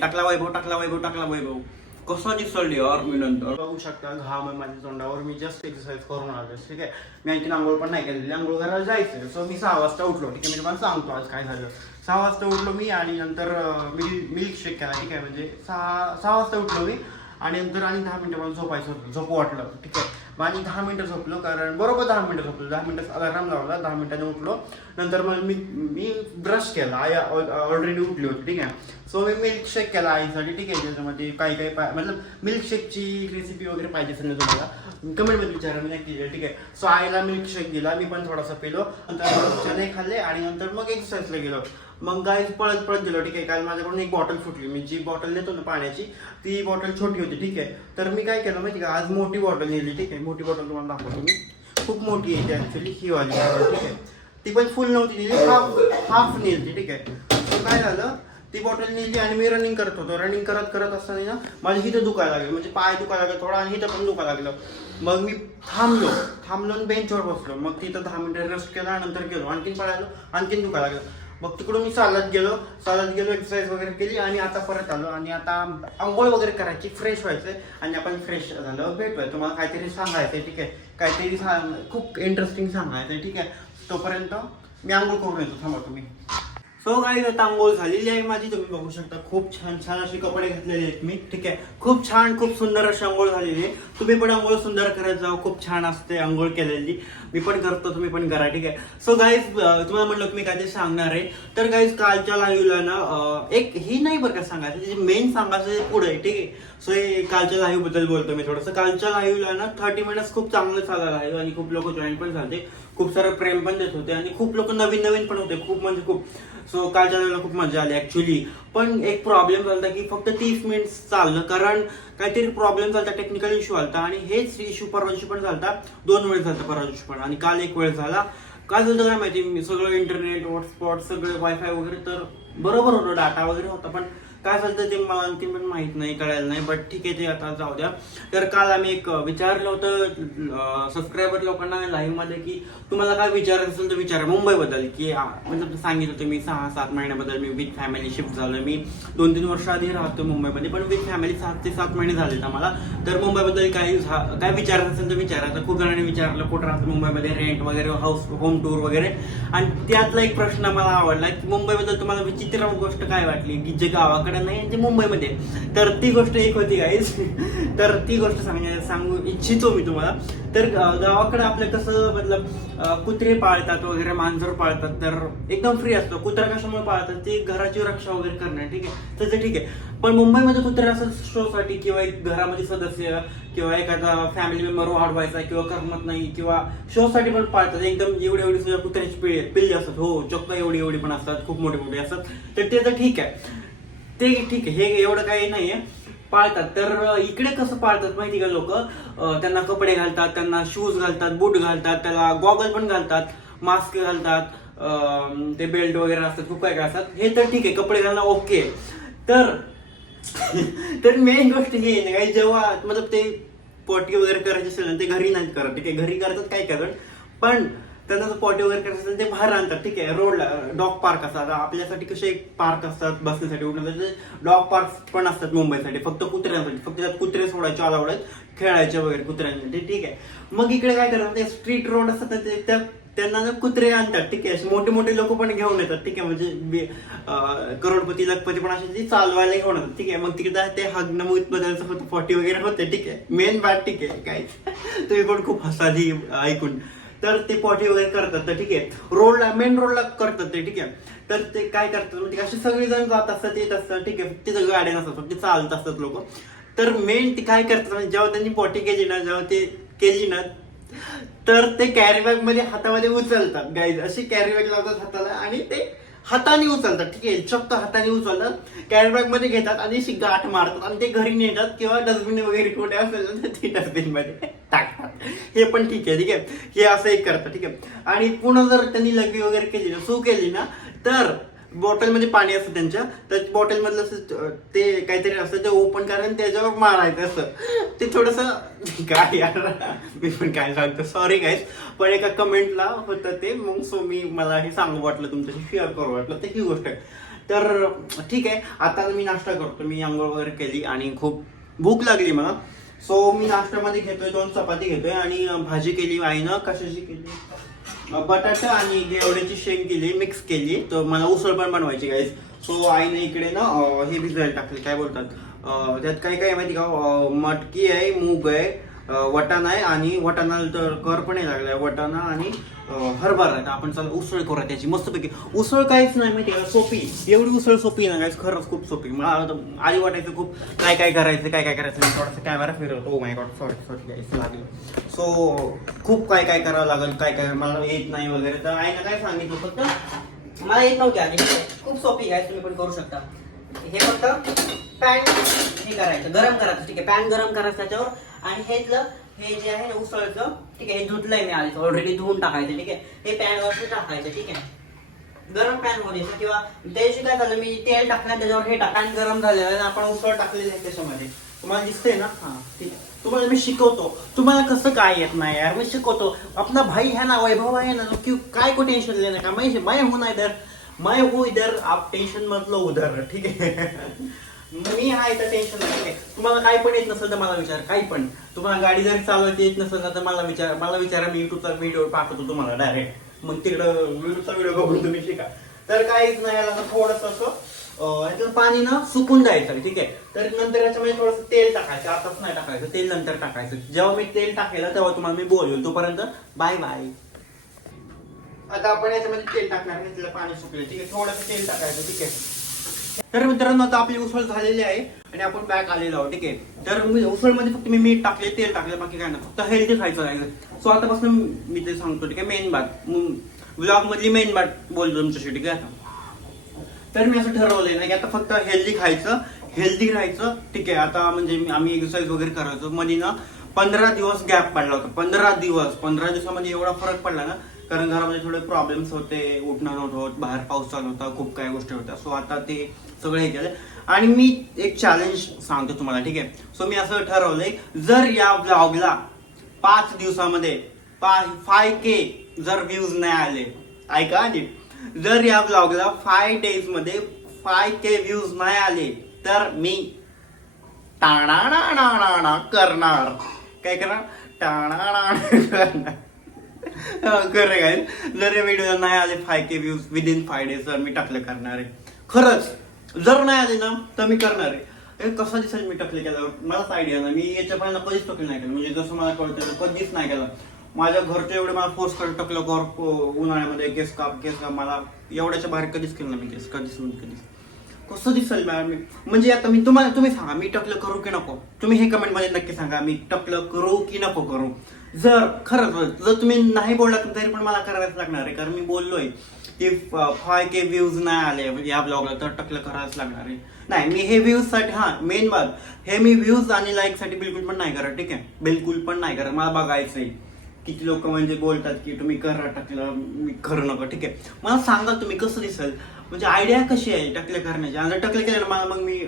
टाकला वैभव टाकला वैभव टाकला वैभव. कसा दिसली यार मी नंतर? बघू शकता घाम आहे माझ्या तोंडावर मी जस्ट एक्सरसाइज करून आलो ठीक आहे? मी आणखी आंघोळ पण नाही केलेली. आंघोळ करायला जायचं सो मी सहा वाजता उठलो ठीक आहे? मी तुम्हाला सांगतो आज काय झालं. सहा वाजता उठलो मी आणि नंतर मिल्क मिल्क शेक केला ठीक आहे? म्हणजे सहा सहा वाजता उठलो मी आणि नंतर आणि दहा मिनिटं मला झोपायचं होतं झोप वाटलं ठीक आहे? मग आणि दहा मिनटं झोपलो कारण बरोबर दहा मिनिटं झोपलो. दहा मिनटं अलाराम लावला दहा मिनिटांनी उठलो. नंतर मग मी मी ब्रश केला. आई ऑलरेडी उठली होती ठीक आहे. सो मी मिल्कशेक केला आईसाठी ठीक आहे. त्याच्यामध्ये काही काही पाय मतलब मिल्कशेकची रेसिपी वगैरे पाहिजे असेल ना तुम्हाला कमेंटमध्ये विचारा मी नक्की ठीक आहे. सो आईला मिल्कशेक दिला मी पण थोडासा पिलो. नंतर चणे खाल्ले आणि नंतर मग एक्सरसाइजला गेलो. मग गाईज पळत पळत गेलो ठीक आहे? काल माझ्याकडून एक बॉटल फुटली. मी जी बॉटल नेतो ना पाण्याची ती बॉटल छोटी होती ठीक आहे? तर मी काय केलं माहिती का? आज मोठी बॉटल नेली ठीक आहे? मोठी बॉटल तुम्हाला दाखवतो मी. खूप मोठी आहे ती ॲक्च्युली ही वाली ठीक आहे? ती पण फुल नव्हती नेली हाफ हाफ नेली ठीक आहे? तर काय झालं? ती बॉटल नेली आणि मी रनिंग करत होतो. रनिंग करत करत असताना ना माझ्या हिथं दुखायला लागलं. म्हणजे पाय दुखायला लागलं थोडा आणि हिथं पण दुखायला लागलं. मग मी थांबलो. थांबलो आणि बेंचवर बसलो. मग तिथं दहा मिनिटं रेस्ट केला नंतर गेलो. आणखीन पळायलो आणखीन दुखायला लागलं. मग तिकडून मी चालत गेलो चालत गेलो एक्सरसाइज वगैरे केली आणि आता परत आलो आणि आता आंघोळ वगैरे करायची फ्रेश व्हायचंय आणि आपण फ्रेश झालं भेटूया. तुम्हाला काहीतरी सांगायचंय ठीक आहे? काहीतरी सांग खूप इंटरेस्टिंग सांगायचंय ठीक आहे? तोपर्यंत मी आंघोळ करून येतो. थांबा तुम्ही. सो काही आता आंघोळ झालेली आहे माझी. तुम्ही बघू शकता खूप छान छान असे कपडे घातलेले आहेत मी. ठीक आहे? खूप छान खूप सुंदर अशी आंघोळ झालेली आहे. तुम्ही पण आंघोळ सुंदर करत जाऊ खूप छान असते आंघोळ केलेली. मी पण करतो तुम्ही पण करा. ठीक आहे? सो गाईज तुम्हाला म्हटलं मी काहीतरी सांगणार आहे. तर गाईज कालच्या लाईव्हला ना एक ही नाही बरं का सांगायचं जे मेन सांगायचं पुढे ठीक आहे? सो हे कालच्या लाईव्हबद्दल बोलतो मी थोडंसं. कालच्या लाईव्हला ना थर्टी मिनिट्स खूप चांगलं चालला आहे आणि खूप लोक जॉईन पण झाले. खूप सारं प्रेम पण देत होते आणि खूप लोक नवीन नवीन पण होते. खूप म्हणजे खूप. सो कालच्या वेळेला खूप मजा आली ऍक्च्युली पण एक प्रॉब्लेम झाला की फक्त तीस मिनिट्स चाललं कारण काहीतरी प्रॉब्लेम झाला टेक्निकल इश्यू आलता आणि हेच इश्यू परवा दिवशी पण झालता दोन वेळ झालता परवा दिवशी पण आणि काल एक वेळ झाला. काय झालं काय माहिती सगळं इंटरनेट हॉटस्पॉट सगळं वायफाय वगैरे तर बरोबर होतं डाटा वगैरे होता पण काय झालं ते मला आणखी पण माहीत नाही कळायला नाही बट ठीक आहे ते आता जाऊ द्या. तर काल आम्ही एक विचारलं होतं सबस्क्रायबर लोकांना लाईव्हमध्ये की तुम्हाला काय विचारायचं असेल तर विचारा. मुंबईबद्दल की म्हणजे सांगितलं होतं मी सहा सात महिन्याबद्दल मी विथ फॅमिली शिफ्ट झालो मी दोन तीन वर्ष आधी राहतो मुंबईमध्ये पण विथ फॅमिली सात ते सात महिने झालेत आम्हाला. तर मुंबईबद्दल काही झा- काय विचारायचं असेल तर विचारा. तर खूप जणांनी विचारलं कुठं राहतं मुंबईमध्ये रेंट वगैरे हाऊस होम टूर वगैरे? आणि त्यातला एक प्रश्न मला आवडला की मुंबईबद्दल तुम्हाला विचित्र गोष्ट काय वाटली? की जे गावाकडे नाही जे मुंबईमध्ये. तर ती गोष्ट एक होती गाईज तर ती गोष्ट सांगण्या सांगू इच्छितो मी तुम्हाला. तर गावाकडे आपलं कसं मतलब कुत्रे पाळतात वगैरे मांजर पाळतात तर एकदम फ्री असतो. कुत्रा कशामुळे पाळतात? ते घराची रक्षा वगैरे करणं ठीक आहे? त्याचं ठीक आहे. पण मुंबईमध्ये कुत्रा असं शोसाठी किंवा एक घरामध्ये सदस्य किंवा एखादा फॅमिली मेंबर वाढवायचा किंवा करमत नाही किंवा शो साठी पण पाळतात. एकदम एवढी एवढी सुद्धा कुत्र्याची पिल्ले पिल्ले असतात. हो चक्क एवढी एवढी पण असतात. खूप मोठे मोठे असतात. तर ते तर ठीक आहे. ते ठीक आहे. हे एवढं काही नाहीये. पाळतात. तर इकडे कसं पाळतात माहिती का लोक? त्यांना कपडे घालतात त्यांना शूज घालतात बूट घालतात त्याला गॉगल पण घालतात मास्क घालतात ते बेल्ट वगैरे असतात खूप काय काय असतात. हे तर ठीक आहे. कपडे घालणं ओके तर तर मेन गोष्ट ही आहे ना काही जेव्हा मतलब ते पॉटी वगैरे करायचे असेल ना ते घरी नाही करत. ठीक आहे. घरी करतात काय करत पण त्यांना जर पॉटी वगैरे करायचं असेल ते बाहेर आणतात. ठीक आहे रोडला डॉग पार्क असतात. आपल्यासाठी कसे पार्क असतात बसण्यासाठी उठण्यासाठी म्हणजे डॉग पार्क पण असतात मुंबईसाठी. फक्त कुत्र्यांसाठी. फक्त त्यात कुत्रे सोडायचे आलावडत खेळायचे वगैरे कुत्र्यांसाठी. ठीक आहे. मग इकडे काय करतात ते स्ट्रीट रोड असतात ते त्या त्यांना जर कुत्रे आणतात ठीक आहे. मोठे मोठे लोक पण घेऊन येतात. ठीक आहे. म्हणजे करोडपती लखपती पण असे ते चालवायला घेऊन येतात. ठीक आहे. मग तिकडे ते हग्न उत्पादनाचं होतं फॉटी वगैरे होते. ठीक आहे. मेन बॅट ठीक आहे काय तुम्ही पण खूप हसाली ऐकून. तर ते पॉटी वगैरे करतात तर ठीक आहे. रोडला मेन रोडला करतात ते ठीक आहे. तर ते काय करतात म्हणजे असे सगळेजण जात असतात येत असतात ठीक आहे. तिथं गाड्या नसतात ते चालत असतात लोक. तर मेन ते काय करतात म्हणजे जेव्हा त्यांनी पॉटी केली ना जेव्हा ते केली ना तर ते कॅरी बॅगमध्ये हातामध्ये उचलतात गाईज अशी कॅरी बॅग लावतात हाताला आणि ते हाताने उचलतात ठीक आहे? शब्द हाताने उचलतात कॅरी बॅगमध्ये घेतात आणि अशी गाठ मारतात आणि ते घरी नेतात किंवा डस्टबिन वगैरे कुठे असेल ते डस्टबिनमध्ये टाकतात. हे पण ठीक आहे ठीक आहे? हे असं एक करतात ठीक आहे? आणि पुन्हा जर त्यांनी लग्वी वगैरे केली ना सू केली ना तर बॉटलमध्ये पाणी असतं त्यांच्या तर बॉटल मधलं असं ते काहीतरी असतं ते ओपन करायला त्याच्यावर मारायचं असं ते थोडस काय यार मी पण काय सांगतो सॉरी काय पण एका कमेंटला होतं ते मग सो मी मला हे सांगू वाटलं तुमच्याशी शेअर करू वाटलं तर ही गोष्ट आहे. तर ठीक आहे आता मी नाश्ता करतो मी आंघोळ वगैरे केली आणि खूप भूक लागली मला. सो मी नाश्त्यामध्ये घेतोय दोन चपाती घेतोय आणि भाजी केली आईनं कशाची केली? बटाटा आणि घेवड्याची शेंग केली मिक्स केली. तर मला उसळ पण बनवायची गाईस सो आईने इकडे ना हे भिजवायला टाकले. काय बोलतात? त्यात काय काय आहे माहिती का? मटकी आहे मूग आहे वटाणा आहे आणि वटाणाला तर कर पण आहे लागलाय वटाणा आणि हरभरा आहे. आपण चला उसळ करूया त्याची. मस्तपैकी. उसळ काहीच नाही माहिती का? सोपी. एवढी उसळ सोपी आहे ना काय खरंच खूप सोपी. मला आधी वाटायचं खूप काय काय करायचं काय काय करायचं मी थोडासा कॅमेरा फिरवतो. Oh my god sorry sorry लागलं. सो खूप काय काय करावं लागेल काय काय मला येत नाही वगैरे. तर आईनं काय सांगितलं? फक्त मला येत नव्हते आधी. खूप सोपी आहे. तुम्ही पण करू शकता. हे फक्त पॅन हे करायचं गरम करायचं ठीक आहे. पॅन गरम करायचं त्याच्यावर. आणि हेतलं हे जे आहे ना उसळचं ठीक आहे हे धुतलंय मी आधी ऑलरेडी धुवून टाकायचं ठीक आहे. हे पॅनवरती टाकायचं ठीक आहे. गरम पॅनमध्ये किंवा त्याशी काय झालं मी तेल टाकलं त्याच्यावर हे टाका पॅन गरम झालेलं आणि आपण उसळ टाकलेली आहे त्याच्यामध्ये. तुम्हाला दिसतंय ना? हा. ठीक आहे. तुम्हाला मी शिकवतो. तुम्हाला कसं काय येत नाही यार? मी शिकवतो. अपना भाई है ना वैभव आहे ना क्यों काय को टेंशन लेने का मैं मैं हूं ना इधर मैं हूं इधर आप टेंशन मधलं उधर ठीक आहे मी आहे तर टेन्शन नाही आहे तुम्हाला काय पण येत नसेल तर मला विचार काही पण. तुम्हाला गाडी जरी चालवायची येत नसेल ना तर मला विचार मला विचारा मी युट्यूबचा व्हिडिओ पाठवतो तुम्हाला डायरेक्ट मग तिकडं युट्यूबचा व्हिडिओ बघून तुम्ही शिका. तर काहीच नाही याला थोडस असं यातलं पाणी ना सुकून जायचं ठीक आहे? तर नंतर याच्यामध्ये थोडंसं तेल टाकायचं आताच नाही टाकायचं तेल नंतर टाकायचं. जेव्हा मी तेल टाकेल तेव्हा तुम्हाला मी बोलवेल तोपर्यंत बाय बाय आता आपण याच्यामध्ये तेल टाकणार नाही तिला पाणी सुकले. ठीक आहे थोडंसं तेल टाकायचं ठीक आहे. तर मित्रांनो आता आपली उसळ झालेली आहे आणि आपण बॅक आलेलो आहोत ठीक आहे. तर मी उसळमध्ये फक्त मी मीठ टाकले तेल टाकले बाकी काय नाही. फक्त हेल्दी खायचं आहे. सो आतापासून मी ते सांगतो ठीक आहे मेन बात ब्लॉग मधली मेन बात बोलतो तुमच्याशी ठीक आहे. तर मी असं ठरवलंय ना की आता फक्त हेल्दी खायचं हेल्दी राहायचं ठीक आहे. आता म्हणजे आम्ही एक्सरसाइज वगैरे करायचो. मध्ये ना पंधरा दिवस गॅप पडला होता. पंधरा दिवस पंधरा दिवसामध्ये एवढा फरक पडला ना कारण घरामध्ये थोडे प्रॉब्लेम्स होते उठणं नव्हतं होत बाहेर पाऊस चालू होता खूप काही गोष्टी होत्या. सो आता ते सगळं हे केलं. आणि मी एक चॅलेंज सांगतो तुम्हाला ठीक आहे? सो मी असं ठरवलंय जर या ब्लॉगला पाच दिवसामध्ये फाय के जर व्ह्यूज नाही आले ऐका आधी. जर या ब्लॉगला फाय डेजमध्ये फाय के व्ह्यूज नाही आले तर मी टाणा करणार. काय करणार? टाणा करणार. खरं काय जर या व्हिडिओ नाही आले five K views within five days तर मी टाकलं करणार आहे. खरंच जर नाही आले ना तर मी करणार आहे. हे कसं दिसेल मी टकले केल्यावर? मलाच आयडिया नाही. मी याच्या पहिला कधीच टकले नाही केलं. म्हणजे जसं मला कळतं कधीच नाही केलं. माझ्या घरचे एवढे मला फोर्स करत टकलं घर उन्हाळ्यामध्ये केस काप केस काप. मला एवढ्याच्या बाहेर कधीच केलं नाही मी केस कधीच नाही कधीच. कसं दिसेल मॅम मी म्हणजे आता मी तुम्हाला तुम्ही सांगा मी टकलं करू की नको? तुम्ही हे कमेंटमध्ये नक्की सांगा मी टकलं करू की नको करू? जर खरंच जर तुम्ही नाही बोललात तरी पण मला करायलाच लागणार आहे. कारण मी बोललोय की फाय के व्ह्यूज नाही आले या ब्लॉगला तर टकलं करावंच लागणार आहे. नाही मी हे व्ह्यूजसाठी हा मेन बात हे मी व्ह्यूज आणि लाईकसाठी बिलकुल पण नाही करत ठीक आहे? बिलकुल पण नाही करत. मला बघायचंय किती लोक म्हणजे बोलतात की तुम्ही करा टाकलं मी खरं नका ठीक आहे? मला सांगा तुम्ही कसं दिसेल? म्हणजे आयडिया कशी आहे टकले करण्याची? आणि टकले केलं मला मग मी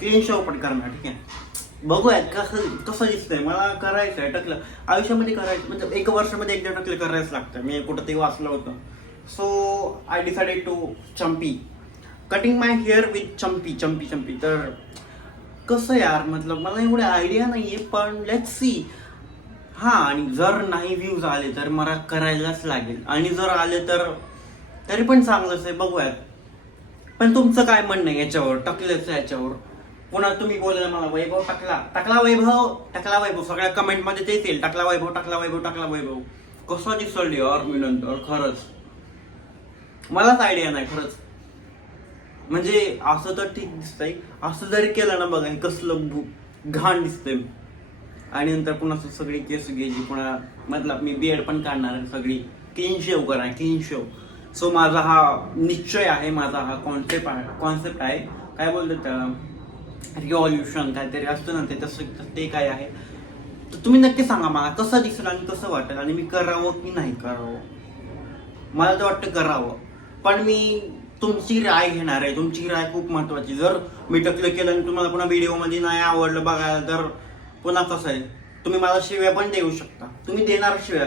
क्लीन शो पण करणार ठीक आहे? बघूयात कसं कसं दिसतंय? मला करायचं आहे टकलं. आयुष्यामध्ये करायचं म्हणजे एक वर्षामध्ये एकदा टकले करायचं लागतं. मी कुठं ते वाचलं होतं. So I decided to champi. Cutting my hair with champi champi champi. तर कसं यार मतलब मला एवढे आयडिया नाहीये पण लेट सी हा आणि जर नाही व्ह्यूज आले तर मला करायलाच लागेल. आणि जर आले तर तरी पण चांगलंच आहे बघूयात. पण तुमचं काय म्हणणं आहे याच्यावर? टकल्याचं याच्यावर. पुन्हा तुम्ही बोलला मला वैभव टाकला. टाकला वैभव? टाकला वैभव. सगळ्या कमेंटमध्ये तेच येईल टाकला वैभव टाकला वैभव टाकला वैभव. कसं दिसल यार मी नंतर खरंच. मलाच आयडिया नाही खरंच. म्हणजे असं तर ठीक दिसतंय. असं जरी केलं ना बघा हे कसलं भू- घाण दिसतंय. आणि नंतर पुन्हा असं सगळी केस घ्यायची पुन्हा मतलब मी बी एड पण काढणार आहे सगळी. क्लीन शेव करा क्लीन शेव सो माझा हा निश्चय आहे माझा हा कॉन्सेप्ट आहे कॉन्सेप्ट आहे. काय बोलतात त्याला? रिव्हॉल्युशन काहीतरी असतं ना ते तसं ते काय आहे. तर तुम्ही नक्की सांगा मला कसं दिसेल आणि कसं वाटेल आणि मी करावं की नाही करावं? मला तर वाटतं करावं. पण मी तुमची राय घेणार आहे. तुमची राय खूप महत्वाची. जर मी टकलं केलं आणि तुम्हाला पुन्हा व्हिडिओमध्ये नाही आवडलं बघायला तर पुन्हा कसं आहे? तुम्ही मला शिव्या पण देऊ शकता. तुम्ही देणार शिव्या.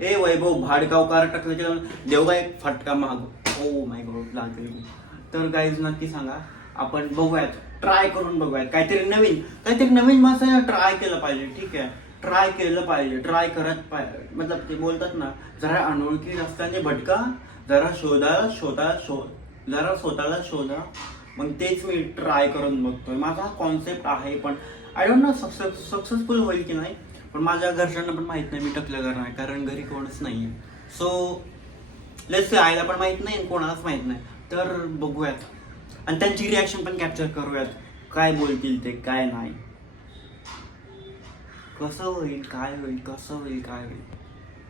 ए वैभव भाडगावकार टकलं केलं. देवगा एक फटका माग? ओ oh माय गॉड लागेल. तर काहीच नक्की सांगा. आपण बघूयात. ट्राय करून बघूयात. काहीतरी नवीन काहीतरी नवीन माणसाने ट्राय केलं पाहिजे ठीक आहे? ट्राय केलं पाहिजे ट्राय करत पाहिजे. मतलब ते बोलतात ना जरा अनोळखी रस्त्याने भटका जरा शोधा शोधा शोध जरा स्वतःला शोधा. मग तेच मी ट्राय करून बघतोय. माझा हा कॉन्सेप्ट आहे पण I don't know success successful होईल की नाही पण माझ्या घरच्यांना पण माहीत नाही मी टकलं करणार कारण घरी कोणच नाहीये. सो लेट्स आईला पण माहीत नाही कोणालाच माहीत नाही. तर बघूयात. आणि त्यांची रिॲक्शन पण कॅप्चर करूयात. काय बोलतील ते काय नाही. कसं होईल काय होईल कसं होईल काय होईल.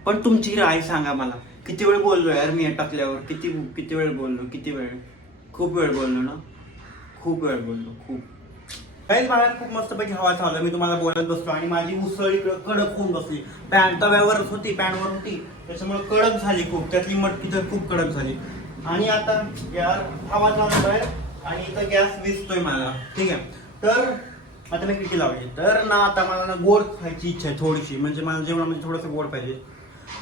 पण तुमची राय सांगा मला. किती वेळ बोललो यार मी टाकल्यावर? किती किती वेळ बोललो? किती वेळ? खूप वेळ बोललो ना? खूप वेळ बोललो खूप. काही मला खूप मस्तपैकी हवा चालला मी तुम्हाला बोलत बसलो आणि माझी उसळ कडक होऊन बसली. पॅन्ट तव्यावरच होती पॅन्टवर होती. त्याच्यामुळे कडक झाली खूप. त्यातली मटकी तर खूप कडक झाली. आणि आता यार हवा चालू आहे आणि इथं गॅस विजतोय मला. ठीक आहे. तर आता मी किती लावली? तर ना आता मला ना गोड खायची इच्छा आहे थोडीशी. म्हणजे मला जेवणामध्ये थोडंसं गोड पाहिजे.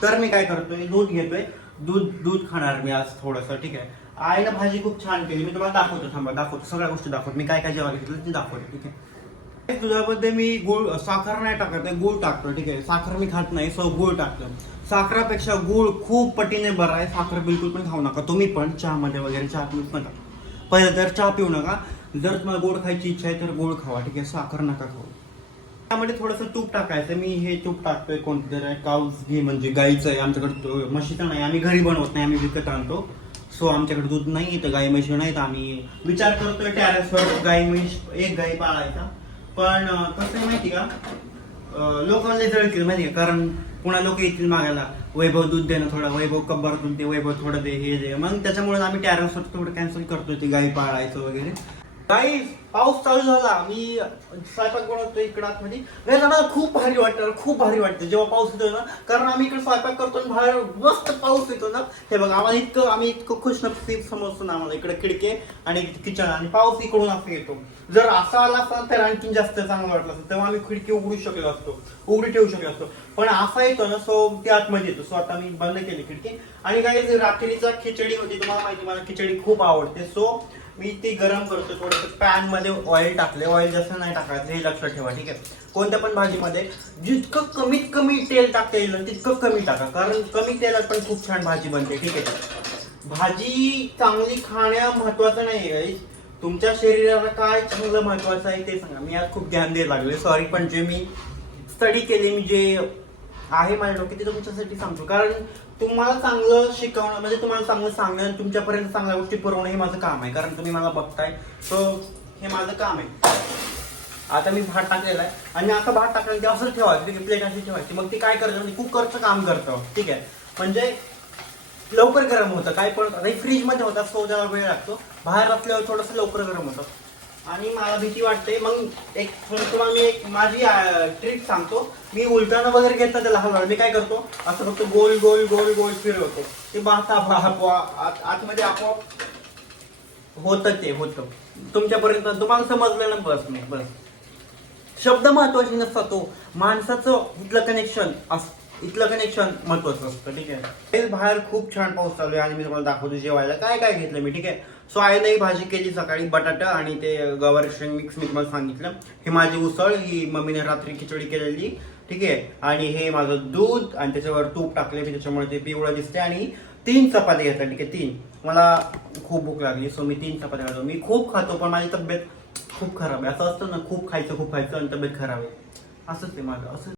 तर मी काय करतोय? दूध घेतोय. दूध दूध खाणार मी आज थोडंसं. ठीक आहे. आईनं भाजी खूप छान केली. मी तुम्हाला दाखवतो थांबा दाखवतो. सगळ्या गोष्टी दाखवतो. मी काय काय जेव्हा घेतलं ते दाखवतो. ठीक आहे. दुधामध्ये मी गुळ साखर नाही टाकत आहे. गुळ टाकतो. ठीक आहे. साखर मी खात नाही. सो गुळ टाकतो. साखरापेक्षा गुळ खूप पटीने बरा आहे. साखर बिलकुल पण खाऊ नका. तुम्ही पण चहामध्ये वगैरे चहा पिऊच नका. पहिलं जर चहा पिऊ नका जर तुम्हाला गोड खायची इच्छा आहे तर गोड खावा ठीक आहे? साखर नका खाऊ. त्यामध्ये थोडंसं तूप टाकायचं. मी हे तूप टाकतोय कोणतं तरी काऊस घे म्हणजे गाईचं आहे आमच्याकडे तो- म्हशीचं नाही आम्ही घरी बनवत नाही आम्ही विकत आणतो. सो आमच्याकडे दूध नाही तर गाई म्हशी नाही तर आम्ही विचार करतोय टॅरेसवर गाई म्हैस एक गाई पाळायचा. पण कसं आहे माहिती का? लोकांना जळतील माहिती का? कारण पुन्हा लोक येतील मागायला. वैभव दूध दे ना थोडं वैभव कब्बर दूध दे वैभव थोडं दे हे दे. मग त्याच्यामुळे आम्ही टॅरन्स थोडं कॅन्सल करतोय ते गाई पाळायचं वगैरे. काही पाऊस चालू झाला. मी स्वयंपाक बनवतो इकडं आतमध्ये. गाईला मला खूप भारी वाटतं खूप भारी वाटतं. जेव्हा पाऊस येतो ना कारण आम्ही इकडे स्वयंपाक करतो आणि बाहेर मस्त पाऊस येतो ना. हे बघा आम्हाला इतकं आम्ही इतकं खुश नसीब समजतो ना आम्हाला. इकडे खिडके आणि किचन आणि पाऊस इकडून असं येतो. जर असा आला असता तर आणखीन जास्त चांगलं वाटलं असतं. तेव्हा आम्ही खिडकी उघडू शकलो असतो उघडी ठेवू शकलो असतो. पण असा येतो ना सो ते आतमध्ये येतो. सो आता मी बंद केली खिडकी. आणि काही रात्रीचा खिचडी होती. तुम्हाला माहिती मला खिचडी खूप आवडते. सो मी ती गरम करतो थोडंसं. पॅनमध्ये ऑइल टाकले ऑइल जास्त नाही टाकायचं हे लक्षात ठेवा ठीक आहे? कोणत्या पण भाजीमध्ये जितकं कमीत कमी तेल टाकता येईल तितकं कमी टाका. कारण कमी तेलात पण खूप छान भाजी बनते ठीक आहे? भाजी चांगली खाण्या महत्वाचं नाही आहे तुमच्या शरीराला काय चांगलं महत्वाचं आहे ते सांगा. मी आज खूप ध्यान द्यायला लागले सॉरी पण जे मी स्टडी केली मी जे आहे माझ्या डोक्यात ते तुमच्यासाठी सांगतो. कारण तुम्हाला चांगलं शिकवणं म्हणजे तुम्हाला चांगलं सांगणं आणि तुमच्यापर्यंत चांगल्या गोष्टी पुरवणं हे माझं काम आहे. कारण तुम्ही मला बघताय. सो हे माझं काम आहे. आता मी भात टाकलेला आहे. आणि आता भात टाकलं की असं ठेवायचं ठीक प्लेट अशी ठेवायची. मग ती काय करतं म्हणजे कुकरचं काम करतं. ठीक आहे? म्हणजे लवकर गरम होतं. काय पण फ्रीजमध्ये होता सो ज्याला वेळ लागतो. बाहेर असल्यावर थोडंसं लवकर गरम होतं. आणि मला भीती वाटते. मग एक थोडं तुम्हाला मी एक माझी ट्रिक सांगतो. मी उलटाना वगैरे घेतलं त्याला हलवा मी काय करतो असं फक्त गोल गोल गोल गोल फिरवतो ते बाता आत- आतमध्ये आपोआप होतं ते होतं. तुमच्यापर्यंत तुम्हाला समजलं ना बस नाही बस. शब्द महत्त्वाचे नसतात तो माणसाचं इथलं कनेक्शन असतं. इथलं कनेक्शन महत्वाचं असतं ठीक आहे? हे बाहेर खूप छान पाऊस चालू आहे आणि मी तुम्हाला दाखवतो जेवायला. काय काय घेतलं मी ठीक आहे? सो आईने ही भाजी केली सकाळी बटाटा आणि ते गवार शेंग मिक्स मी तुम्हाला सांगितलं. हे माझी उसळ ही मम्मीने रात्री खिचडी केलेली ठीक आहे? आणि हे माझं दूध आणि त्याच्यावर तूप टाकले मी त्याच्यामुळे ते पिवळं दिसते आणि तीन चपाती घेतल्या ठीक आहे? तीन. मला खूप भूक लागली सो मी तीन चपाती खातो. मी खूप खातो पण माझी तब्येत खूप खराब आहे. असं असतं ना खूप खायचं खूप खायचं आणि तब्येत खराब आहे. असंच आहे माझं असं